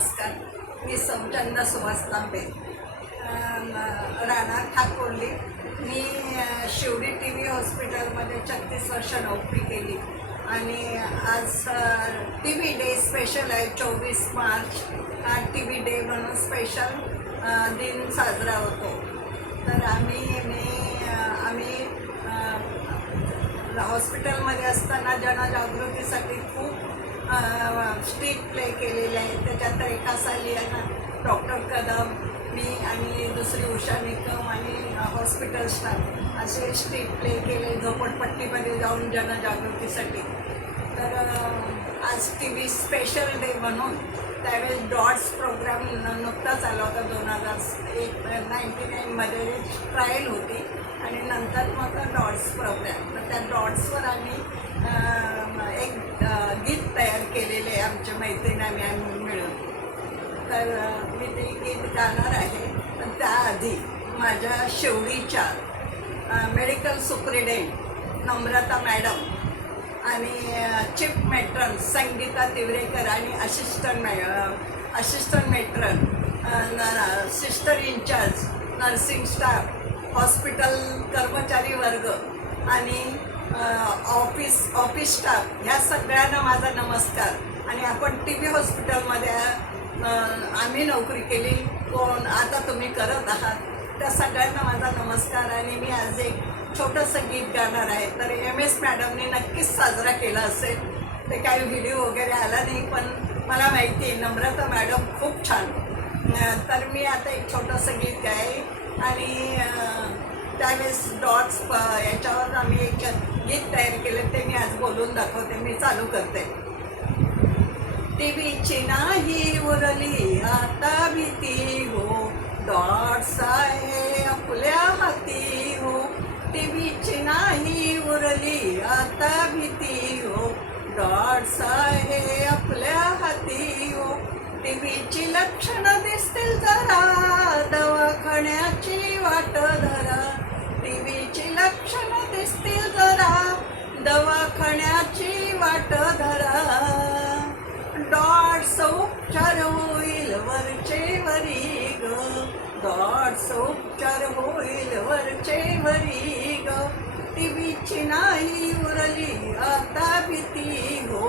नमस्कार. मी सौचंदा सुहास तांबे, राणा ठाकोरली. मी शिवडी टी बी हॉस्पिटलमध्ये 36 वर्ष नोकरी केली आणि आज टी बी डे स्पेशल आहे. 24 मार्च हा टी बी डे म्हणून स्पेशल दिन साजरा होतो. तर आम्ही हॉस्पिटलमध्ये असताना जनजागृतीसाठी खूप स्ट्रीट प्ले केलेले आहेत. त्याच्यात एका साली डॉक्टर कदम, मी आणि दुसरी उषा निकम आणि हॉस्पिटल स्टाफ असे स्ट्रीट प्ले केले झोपडपट्टीमध्ये जाऊन जनजागृतीसाठी. तर आज टी बी स्पेशल डे म्हणून त्यावेळेस डॉट्स प्रोग्राम नुकताच आला होता. 2099मध्ये ट्रायल होती आणि नंतर मग डॉट्स प्रोग्राम. तर त्या डॉट्सवर आम्ही एक गीत तयार केलेले आहे आमच्या मैत्रिणी आम्ही मिळून. तर मी ते गीत गाणार आहे. पण त्याआधी माझ्या शिवडीच्या मेडिकल सुप्रिटेंडेंट नम्रता मॅडम आणि चीफ मेट्रन संगीता तिवरेकर आणि assistant matron, sister incharge, nursing staff, hospital कर्मचारी वर्ग आणि ऑफिस स्टाफ ह्या सगळ्यांना माझा नमस्कार. आणि आपण टी बी हॉस्पिटलमध्ये आम्ही नोकरी केली, कोण आता तुम्ही करत आहात, त्या सगळ्यांना माझा नमस्कार. आणि मी आज एक छोटंसं गीत गाणार आहे. तर MS मॅडमने नक्कीच साजरा केला असेल. ते काही व्हिडिओ वगैरे आला नाही, पण मला माहिती आहे नम्रता मॅडम खूप छान. तर मी आता एक छोटंसं गीत गाय आणि त्यावेळेस डॉट्स याच्यावर आम्ही एक गीत तयार केलं, ते मी आज बोलून दाखवते. मी चालू करते. टीबीची नाही उरली आता भीती हो, डॉट्स आहे आपल्या हाती हो. टीबीची नाही उरली आता भीती हो, डॉट्स आहे आपल्या हाती हो. टीबीची लक्षणं दिसतील जरा, दवाखान्याची वाट धरा. टीबीची लक्षणं दिसतील जरा, दवाखान्याची वाट धरा. डॉट्स उपचार होईल वरचे वरी ग, डॉट्स उपचार होईल वरचे वरी ग. टीबीची नाही उरली आता भीती हो,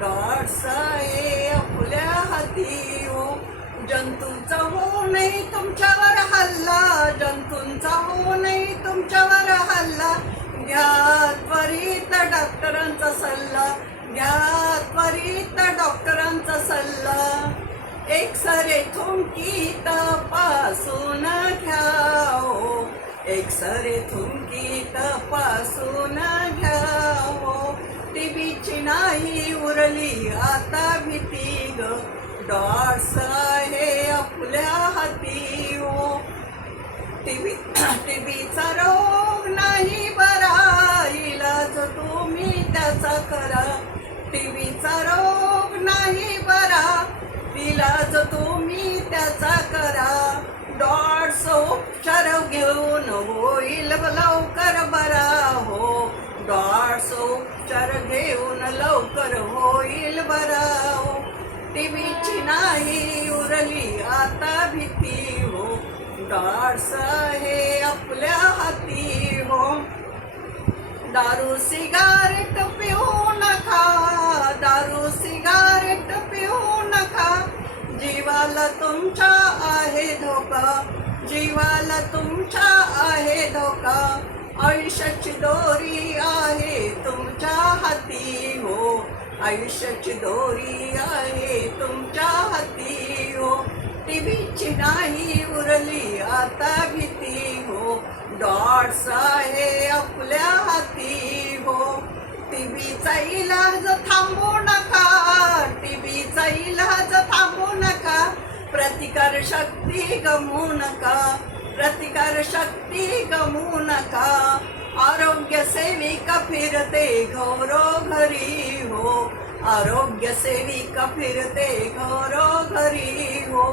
डॉट्स आहे आपल्या हाती हो. जंतूंचा हो नाही तुमच्यावर हल्ला, जंतूंचा हो नाही तुमच्यावर हल्ला. घ्या त्वरित डॉक्टरांचा सल्ला, घ्या त्वरित डॉक्टरांचा सल्ला. एक्सरे थुंकी तपासून घ्या हो, एक्सरे थुंकी तपासून घ्या हो. टीबीची नाही उरली आता भीती ग, डॉट्स आहे आपल्या हाती हो. टीबीचा रोग नाही बरा, इलाज तुम्ही त्याचा करा. टीबीचा रोग नाही बरा, इलाज तुम्ही त्याचा करा. डॉट्स उपचार घेऊन होईल लवकर बरा हो, डॉट्स उपचार घेऊन लवकर होईल बरा हो. टीबीची नाही उरली आता भीती हो, डॉट्स आहे आपल्या हाती हो. दारू सिगारेट पिऊ नका, दारू सिगारेट पिऊ नका. जीवाला तुमच्या आहे धोका, जीवाला तुमच्या आहे धोका. आयुष्याची दोरी आहे तुमच्या हाती हो, आयुष्याची दोरी आहे तुमच्या हाती हो. टीबीची नाही उरली आता भीती हो, डॉट्स आहे आपल्या हाती हो. टीबीचा इलाज थांबू नका, टीबीचा इलाज थांबू नका. प्रतिकार शक्ती गमवू नका, प्रतिकार शक्ती गमवू नका. आरोग्य सेविका फिरते घरोघरी हो, आरोग्य सेविका फिरते घरोघरी हो.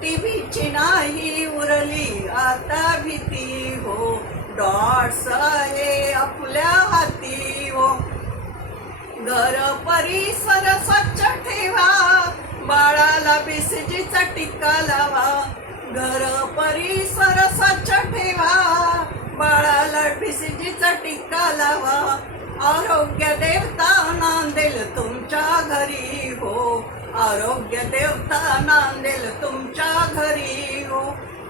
टीबीची नाही उरली आता भीती हो, डॉट्स आहे आपल्या हाती हो. घर परिसर स्वच्छ ठेवा, बाळाला बीसीजीचा टिक्का लावा, घर परिसर स्वच्छ ठेवा. बाळाला बीसीजीचा टिक्का लावा, आरोग्य देवता नांदेल तुमच्या घरी हो. आरोग्य देवता नांदेल तुमच्या घरी हो.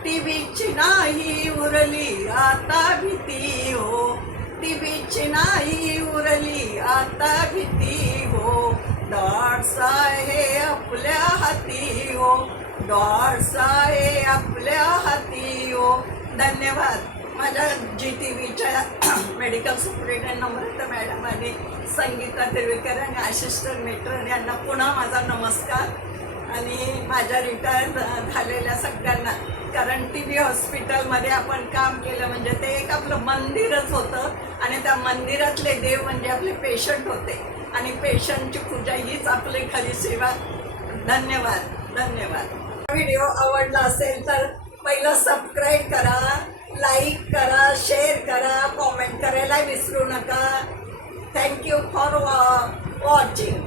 टीबीची नाही उरली आता भीती हो. टीबीची नाही उरली आता भीती हो. डॉट्स आहे आपल्या हाती हो. डॉट्स आहे आपल्या हाती हो. धन्यवाद. माझ्या GTVच्या मेडिकल सुपरिटेंडंट नम्रता मॅडम आणि संगीता तिरवेकर आणि असिस्टंट मेट्रन यांना पुन्हा माझा नमस्कार. आणि माझ्या रिटायर झालेल्या सगळ्यांना, कारण TB हॉस्पिटलमध्ये आपण काम केलं म्हणजे ते एक आपलं मंदिरच होतं आणि त्या मंदिरातले देव म्हणजे आपले पेशंट होते आणि पेशंटची पूजा हीच आपली खरी सेवा. धन्यवाद. धन्यवाद. व्हिडिओ आवडला असेल तर पहिलं सबस्क्राईब करा, लाईक करा, शेअर करा, कॉमेंट करायला विसरू नका. Thank you for watching.